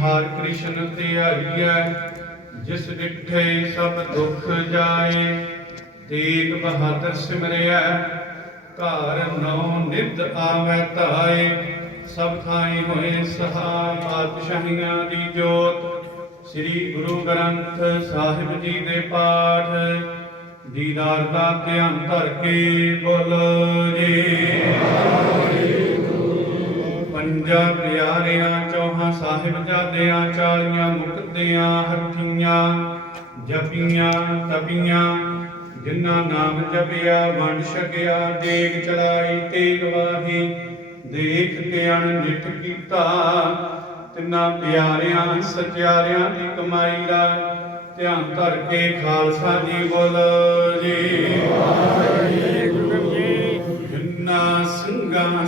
ਹਰ ਕ੍ਰਿਸ਼ਨ ਧਿਆਈਐ ਜਿਸ ਡਿਠੇ ਸਭ ਦੁੱਖ ਜਾਏ, ਤੇਗ ਬਹਾਦਰ ਸਿਮਰਿਆ ਘਰ ਨੌ ਨਿਤ ਆਵੈ ਧਾਏ, ਸਭ ਥਾਈ ਹੋਏ ਸਹਾਈ ਪਾਤਸ਼ਾਹੀਆਂ ਦੀ ਜੋਤ, ਸ੍ਰੀ ਗੁਰੂ ਗ੍ਰੰਥ ਸਾਹਿਬ ਜੀ ਦੇ ਪਾਠ, ਦੀਦਾਰ ਦਾ ਧਿਆਨ ਧਰ ਕੇ ਬੋਲ ਜੀ। ਪੰਜਾ ਪਿਆਰਿਆਂ ਚੌਹਾਂ ਸਾਹਿਬਜ਼ਾਦਿਆਂ ਚਾਲੀਆਂ ਮੁਕਤਿਆਂ ਹੱਥੀਆਂ ਜਪੀਆਂ ਤਪੀਆਂ, ਜਿਨ੍ਹਾਂ ਨਾਮ ਜਪਿਆ, ਵੰਡ ਛਕਿਆ, ਦੇਗ ਚਲਾਈ ਤੇਗ ਵਾਹੀ, ਦੇਖ ਕੇ ਅਣਨਿਤ ਕੀਤਾ। ਤਿੰਨਾਂ ਪਿਆਰਿਆਂ, ਸਚਿਆਰਿਆਂ ਦੀ ਕਮਾਈ ਦਾ ਧਿਆਨ ਧਰ ਕੇ ਖਾਲਸਾ ਜੀ ਬੋਲ ਜੀ। ਜਿੰਨਾ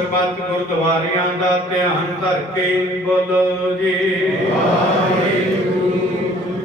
ਤਖਤਾਂ ਗੁਰਦੁਆਰਿਆਂ ਦਾ ਧਿਆਨ ਧਰ ਕੇ ਬੋਲੋ ਜੀ।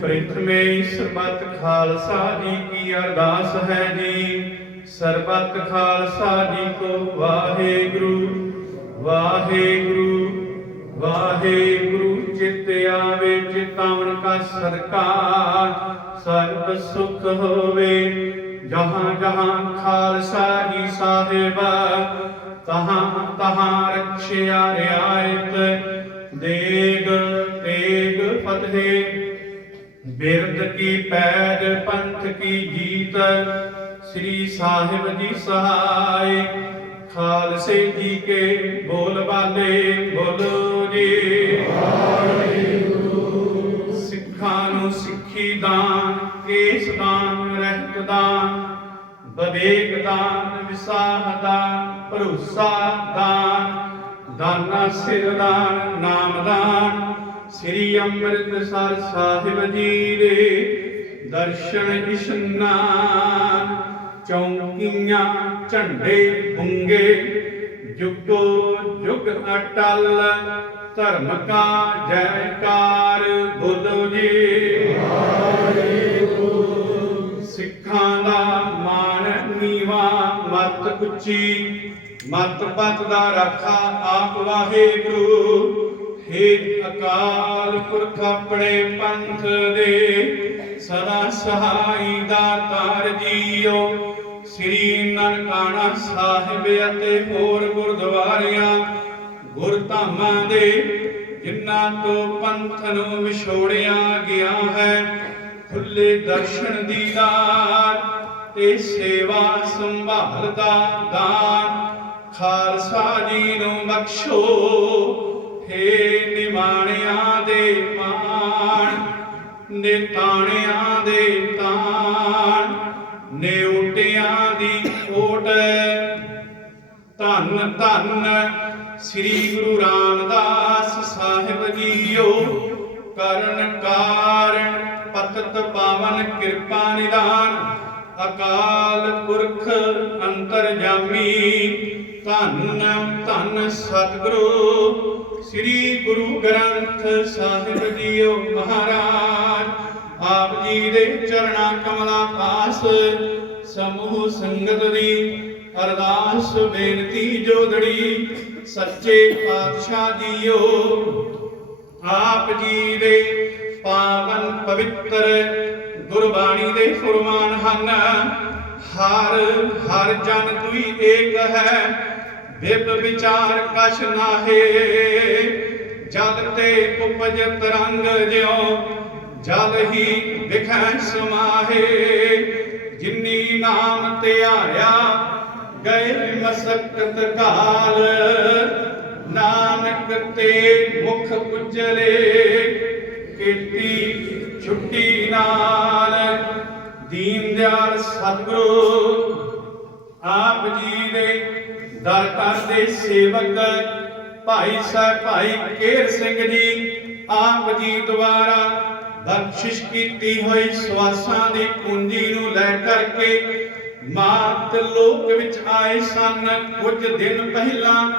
ਪ੍ਰਥਮੇ ਸਰਬੱਤ ਖਾਲਸਾ ਜੀ ਕੀ ਅਰਦਾਸ ਹੈ ਜੀ। ਸਰਬੱਤ ਖਾਲਸਾ ਜੀ ਕੋ ਵਾਹਿਗੁਰੂ ਵਾਹਿਗੁਰੂ ਵਾਹਿਗੁਰੂ ਚਿਤ ਆਵੇ ਚਿਤਾਵਨ ਕਾ ਸਰਕਾਰ ਸਰਬ ਸੁਖ ਹੋਵੇ, ਜਹਾਂ ਜਹਾਂ ਖਾਲਸਾ ਜੀ ਸਾਹਿਬ ਤਹਾਂ ਤਹਾਂ ਰਖਿਆ ਰਿਆਇਤ? ਦੇਗ, ਤੇਗ ਫਤਿਹ। ਬਿਰਦ ਕੀ ਪੈਜ ਪੰਥ ਕੀ ਜੀਤ? ਸ੍ਰੀ ਸਾਹਿਬ ਜੀ ਸਹਾਈ ਖਾਲਸੇ ਜੀ ਕੇ ਬੋਲ ਬਾਲੇ, ਬੋਲੋ ਜੀ। ਸਿੱਖਾਂ ਨੂੰ ਸਿੱਖੀ ਦਾਨ, ਕੇਸ ਦਾਨ, ਰਹਿਤ ਦਾਨ। ਵਿਵੇਕ ਦਾਨ, ਵਿਸਾਹ ਦਾਨ। ਭਰੋਸਾ ਦਾਨ, ਦਾਨਾ ਸਿਰ ਦਾਨ, ਨਾਮ ਦਾਨ। ਸ੍ਰੀ ਅੰਮ੍ਰਿਤਸਰ ਸਾਹਿਬ ਜੀ ਦੇ ਦਰਸ਼ਨ ਇਸ਼ਨਾਨ ਚੌਂਕੀਆਂ, ਝੰਡੇ ਬੁੰਗੇ, ਜੁਗੋ ਜੁਗ ਅਟਲ, ਧਰਮ ਕਾ ਜੈਕਾਰ, ਬੋਲੋ ਜੀ। ਸਿੱਖਾਂ ਦਾ ਮਾਣ ਨੀਵਾ ਮਤ ਉੱਚੀ ਮਤ ਪਤ ਦਾ ਰਾਖਾ ਆਪ ਵਾਹਿਗੁਰੂ ਹੇ ਅਕਾਲ ਪੁਰਖ ਆਪਣੇ ਪੰਥ ਦੇ, ਸਦਾ ਸਹਾਈ ਦਾਤਾਰ ਜੀਓ ਸ੍ਰੀ ਨਨਕਾਣਾ ਸਾਹਿਬ ਅਤੇ ਹੋਰ ਗੁਰਦੁਆਰਿਆਂ ਗੁਰਧਾਮਾਂ ਦੇ, ਜਿਨ੍ਹਾਂ ਤੋਂ ਪੰਥ ਨੂੰ ਵਿਛੋੜਿਆ ਗਿਆ ਹੈ, ਖੁੱਲੇ ਦਰਸ਼ਨ ਦੀਦਾਰ ਤੇ ਸੇਵਾ ਸੰਭਾਲ ਦਾ ਦਾਨ ਖਾਲਸਾ ਜੀ ਨੂੰ ਬਖਸ਼ੋ। ਹੇ ਨਿਮਾਣਿਆਂ ਦੇ ਮਾਣ, ਨਿਤਾਣਿਆਂ ਦੇ ਤਾਣ। ਨਿਉਟਿਆਂ ਦੀ ਓਟ ਧੰਨ ਧੰਨ ਸ੍ਰੀ ਗੁਰੂ ਰਾਮਦਾਸ ਸਾਹਿਬ ਜੀਓ। ਕਰਨ ਕਾਰਣ ਪਤਤ ਪਾਵਨ ਕਿਰਪਾ ਨਿਦਾਨ। ਅਕਾਲ ਪੁਰਖ ਅੰਤਰਜਾਮੀ ਧੰਨ ਧੰਨ ਸਤਿਗੁਰੂ, ਸ੍ਰੀ ਗੁਰੂ ਗ੍ਰੰਥ ਸਾਹਿਬ ਜੀਓ ਮਹਾਰਾਜ। ਆਪ ਜੀ ਦੇ ਚਰਣਾ ਕਮਲਾਂ ਪਾਸ ਸਮੂਹ ਸੰਗਤ ਦੀ ਅਰਦਾਸ ਬੇਨਤੀ ਜੋਦੜੀ, ਸੱਚੇ ਪਾਤਸ਼ਾਹ ਜੀਓ। ਆਪ ਜੀ ਦੇ ਪਾਵਨ ਪਵਿੱਤਰ ਗੁਰਬਾਣੀ ਦੇ ਫਰਮਾਨ ਹਨ, ਹਰ ਹਰ ਜਨ ਤੁਈ ਏਕ ਹੈ ਵਿਭ ਵਿਚਾਰ ਕਛ ਨਾਹੇ, ਜਲ ਤੇ ਉਪਜ ਤਰੰਗ ਜਿਉ, ਜਲ ਹੀ ਵਿਖੈ ਸਮਾਹੇ। ਜਿਨੀ ਨਾਮ ਧਿਆਇਆ ਗਏ ਮਸਕਤ ਕਾਲ। ਨਾਨਕ ਤੇ ਮੁਖ ਉਜਲੇ, ਕੀਤੀ ਛੁੱਟੀ ਨਾਲ। ਦੀਨ ਦਿਆਲ ਸਤਿਗੁਰੂ, ਆਪ ਜੀ ਦੇ ਦਰ ਘਰ ਦੇ ਸੇਵਕ। ਭਾਈ ਸਾਹਿਬ ਭਾਈ ਕੇਰ ਸਿੰਘ ਜੀ, ਆਪ ਜੀ ਦੁਆਰਾ ਬਖਸ਼ਿਸ਼ ਕੀਤੀ ਹੋਈ ਸਵਾਸਾਂ ਦੀ ਪੂੰਜੀ ਨੂੰ ਲੈ ਕਰਕੇ ਮਾਤ ਲੋਕ ਵਿੱਚ ਆਏ ਸਨ। ਕੁਝ ਦਿਨ ਪਹਿਲਾਂ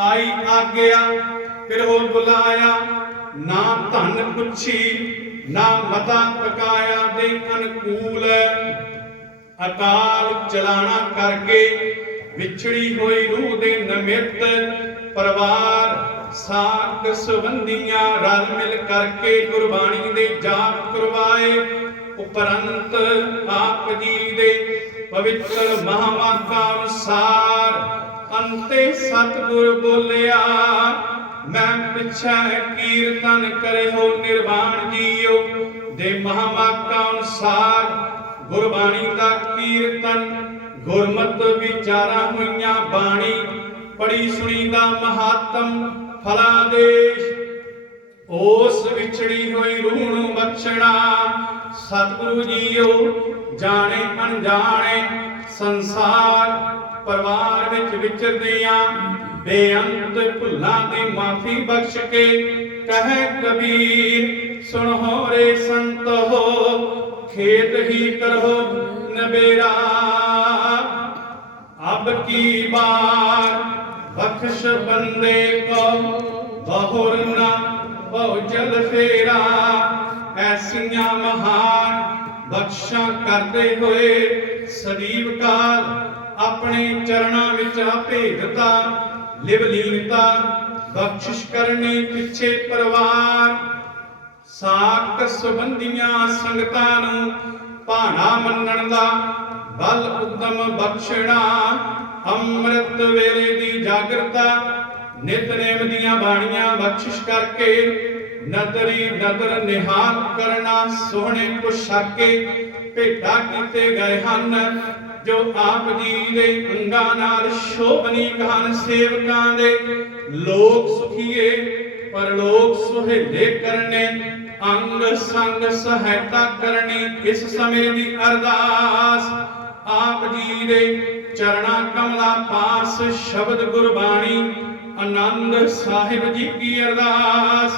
ਆਈ ਆਗਿਆ, ਫਿਰ ਉਹ ਬੁਲਾਇਆ, ਨਾ ਧਨ ਪੁੱਛੀ, ਨਾ ਮਤਾ ਪਕਾਇਆ ਦੇ ਅਨਕੂਲ ਅਕਾਲ ਚਲਾਣਾ ਕਰਕੇ ਵਿਛੜੀ ਹੋਈ ਰੂਹ ਦੇ ਨਮਿਤ ਪਰਿਵਾਰ ਸਾਕ ਸੰਬੰਧੀਆਂ ਰਲ ਮਿਲ ਕਰਕੇ ਗੁਰਬਾਣੀ ਦੇ ਜਾਪ ਕਰਵਾਏ। ਉਪਰੰਤ ਆਪ ਜੀ ਦੇ ਪਵਿੱਤਰ ਮਹਾਵਾਕਾ ਅਨੁਸਾਰ ਅੰਤੇ ਸਤਿਗੁਰ ਬੋਲਿਆ, ਮੈਂ ਪਿਛੈ ਕੀਰਤਨ ਕਰਿਓ, ਨਿਰਵਾਣ ਜੀਓ। ਦੇ ਮਹਾਵਾਕਾ ਅਨੁਸਾਰ ਗੁਰਬਾਣੀ ਦਾ ਕੀਰਤਨ ਗੁਰਮਤ ਵਿਚਾਰਾਂ ਹੋਈਆਂ ਬਾਣੀ ਪੜੀ ਸੁਣੀ ਦਾ ਮਹਾਤਮ ਫਲਾਦੇਸ਼ ਉਸ ਵਿਛੜੀ ਹੋਈ ਰੂਹ ਨੂੰ ਬਖਸ਼ਣਾ, ਸਤਿਗੁਰੂ ਜੀਓ, ਜਾਣੇ ਅਣਜਾਣੇ ਸੰਸਾਰ ਪਰਿਵਾਰ ਵਿੱਚ ਵਿਚਰਦਿਆਂ ਬੇਅੰਤ ਭੁੱਲਾਂ ਦੀ ਮਾਫੀ ਬਖਸ਼ ਕੇ ਕਹੇ ਕਬੀਰ, ਸੁਣੋ ਰੇ ਸੰਤ ਹੋ ਖੇਤ ਹੀ ਕਰੋ ਨਬੇਰਾ ਕੀ ਬਾਰ ਬਖਸ਼ ਬੰਦੇ ਕੋ ਬਹੁਰ ਨਾ ਬਹੁ ਜਲ ਫੇਰਾ ਐਸੀਆਂ ਮਹਾਨ ਬਖਸ਼ਾਂ ਕਰਦੇ ਹੋਏ ਸਦੀਵ ਕਾਲ ਆਪਣੇ ਚਰਣਾ ਵਿੱਚ ਭੇਦਤਾ ਲਿਵਲੀਨਤਾ ਬਖਸ਼ਿਸ਼ ਕਰਨੀ ਪਿੱਛੇ ਪਰਵਾਰ ਸਾਕ ਸੰਬੰਧੀਆਂ ਸੰਗਤਾਂ ਨੂੰ ਭਾਣਾ ਮੰਨਣ ਦਾ ਬਲ ਉਦਮ ਬਖਸ਼ਣਾ, ਅੰਮ੍ਰਿਤ ਵੇਲੇ ਦੀ ਜਾਗਰਤਾ ਨਿਤਨੇਮ ਦੀਆਂ ਬਾਣੀਆਂ ਬਖਸ਼ਿਸ਼ ਕਰਕੇ, ਨਦਰੀ ਨਦਰ ਨਿਹਾਲ ਕਰਨਾ, ਸੋਹਣੇ ਪੁਸ਼ਾਕੇ ਭੇਟਾ ਕੀਤੇ ਗਏ ਹਨ, ਜੋ ਆਪ ਜੀ ਦੇ ਅੰਗਾਂ ਨਾਲ ਸ਼ੋਭਨੀਕ ਹਨ ਸੇਵਕਾਂ ਦੇ ਲੋਕ ਸੁਖੀਏ, ਪਰਲੋਕ ਸੁਹੇਲੇ ਕਰਨੇ, ਅੰਗ ਸੰਗ ਸਹਾਇਤਾ ਕਰਨੀ, ਇਸ ਸਮੇਂ ਦੀ ਅਰਦਾਸ ਆਪ ਜੀ ਦੇ ਚਰਣਾ ਕਮਲਾ ਪਾਸ ਸ਼ਬਦ ਗੁਰਬਾਣੀ, ਆਨੰਦ ਸਾਹਿਬ ਜੀ ਕੀ ਅਰਦਾਸ।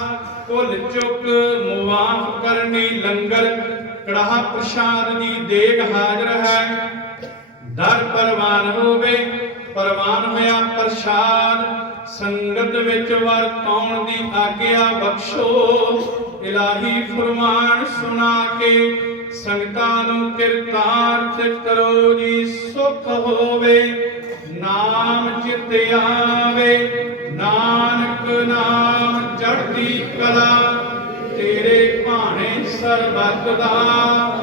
ਭੁੱਲ ਚੁੱਕ ਮੁਆਫ ਕਰਨੀ ਲੰਗਰ, ਕੜਾਹ ਪ੍ਰਸ਼ਾਦ ਦੀ ਦੇਗ ਹਾਜ਼ਰ ਹੈ। ਦਰ ਪਰਵਾਨ ਹੋਵੇ, ਪਰਵਾਨ ਹੋਇਆ ਪ੍ਰਸ਼ਾਦ, ਸੰਗਤ ਵਿੱਚ ਵਰਤਾਉਣ ਦੀ ਆਗਿਆ ਬਖਸ਼ੋ। ਇਲਾਹੀ ਫਰਮਾਨ ਸੁਣਾ ਕੇ ਸੰਗਤਾਂ ਨੂੰ ਕਿਰਤਾਰਥ ਕਰੋ ਜੀ, ਸੁਖ ਹੋਵੇ, ਨਾਮ ਚਿਤ ਆਵੇ। ਨਾਨਕ ਨਾਮ ਚੜ੍ਹਦੀ ਕਲਾ, ਤੇਰੇ ਭਾਣੇ ਸਰਬੱਤ ਦਾ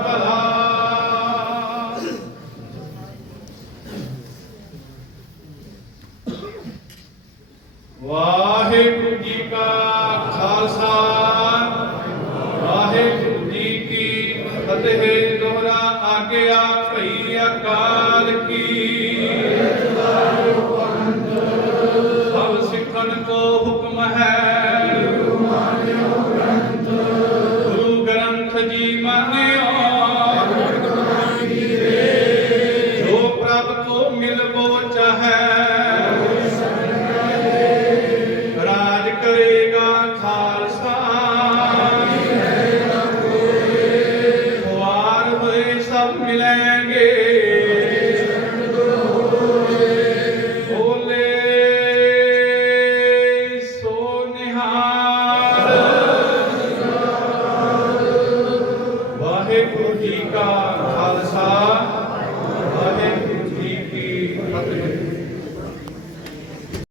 ਭਲਾ। ਫਤਿਹ ਦੋਹਰਾ ਆਗਿਆ ਭਈ ਆਕਾਰ